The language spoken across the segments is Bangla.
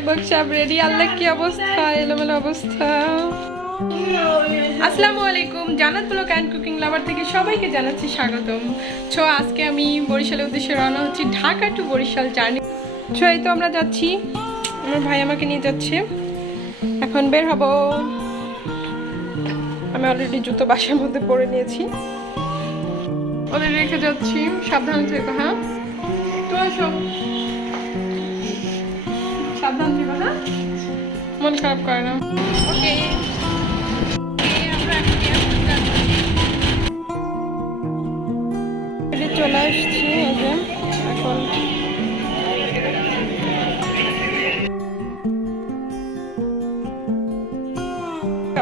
ব্যাগ বক্স সব রেডি। আল্লাহ কি অবস্থা, এলোমেলো অবস্থা। আসসালামু আলাইকুম, জান্নাত ব্লগ অ্যান্ড কুকিং লাভার থেকে সবাইকে জানাচ্ছি স্বাগতম। ছো আজকে আমি বরিশালের উদ্দেশ্যে রওনা হচ্ছি, ঢাকা টু বরিশাল জার্নি। ছো এই তো আমরা যাচ্ছি, আমার ভাই আমাকে নিয়ে যাচ্ছে, এখন বের হব। আমি অলরেডি জুতো বাসার মধ্যে পরে নিয়েছি, ওদের রেখে যাচ্ছি। সাবধান থেকো, হ্যাঁ তো আসো, সাবধান থেকো, হ্যাঁ মন খারাপ করে না। ওকে চলে আসছি, এখন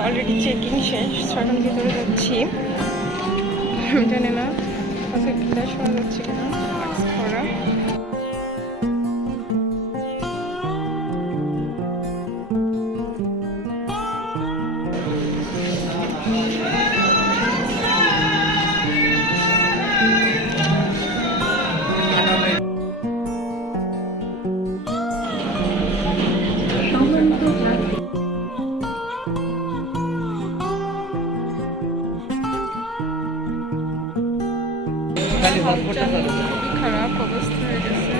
অলরেডি চেকিং শেষ, এখন ভিতরে যাচ্ছি। জানি না আজকে ক্লাস হয়ে যাচ্ছে কিনা, মাস্ক পরা। খুবই খারাপ অবস্থা হয়ে গেছে।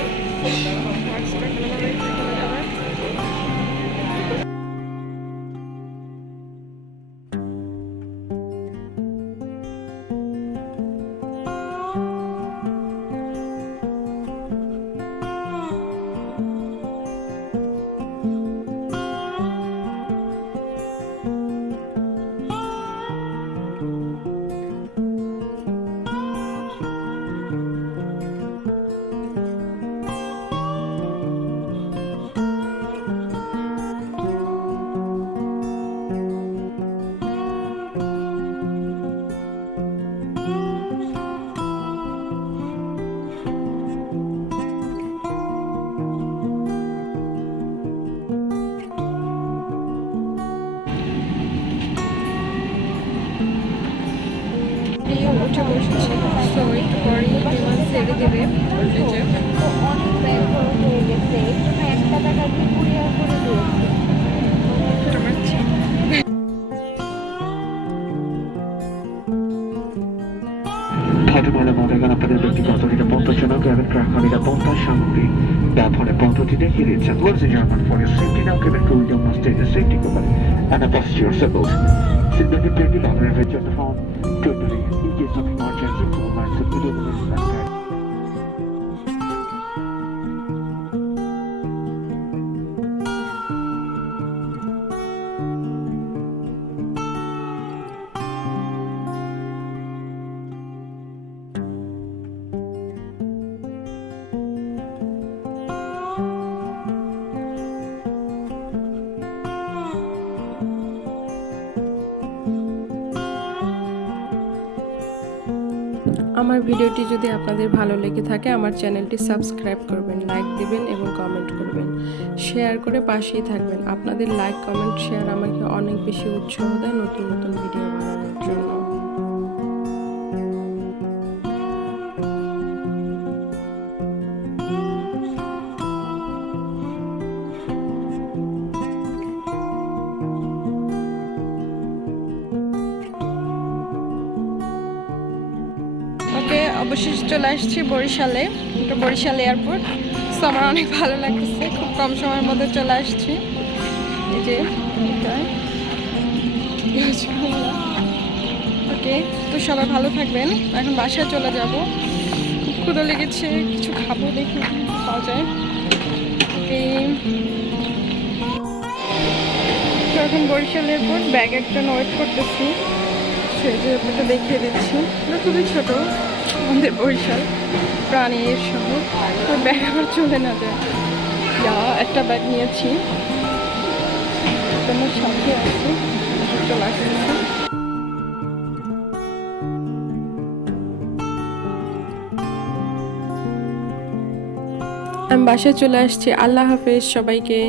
উঠে বসেছি, তো একটু পরেই বিমান ছেড়ে দেবে। অনেক ব্যয় খরচ হয়ে গেছে, একটা টাকা দিয়ে কুরিয়ার করে দিয়েছি। আপনাদের ব্যক্তিগত নিরাপত্তাজনক এবং গ্রাহক নিরাপত্তা সামগ্রী ব্যবহারের পদ্ধতি দেখিয়ে দিচ্ছেন। Ladies and gentlemen, for your safety now, cabin crew, you must take the safety cover and adjust your seatbelts. Sit back and take the longer and reach the phone quickly in case of emergency. Phone lines will be illuminated and guided. আমার ভিডিওটি যদি আপনাদের ভালো লেগে থাকে, আমার চ্যানেলটি সাবস্ক্রাইব করবেন, লাইক দিবেন এবং কমেন্ট করবেন, শেয়ার করে পাশেই থাকবেন। আপনাদের লাইক, কমেন্ট, শেয়ার আমাকে অনেক বেশি উৎসাহ দেয় নতুন নতুন ভিডিও বানানোর জন্য। অবশেষে চলে আসছি বরিশালে, এটা বরিশাল এয়ারপোর্ট। তো আমার অনেক ভালো লাগতেছে, খুব কম সময়ের মধ্যে চলে আসছি। এই যে ওকে, তো সবাই ভালো থাকবেন। এখন বাসায় চলে যাব, খুব ক্ষুধা লেগেছে, কিছু খাবো, দেখি পাওয়া যায়। ওকে, তো এখন বরিশাল এয়ারপোর্ট, ব্যাগ একটা ওয়েট করতেছি, সেই যে ব্যাপারটা দেখিয়ে দিচ্ছি। এটা খুবই ছোটো আমাদের বরিশাল প্রাণীর শহর, ব্যাগ আবার চলে না যায়। একটা ব্যাগ নিয়েছি, তোমার সাথে আছে, চলে আসতেছি। আমি বাসায় চলে আসছি। আল্লাহ হাফেজ সবাইকে।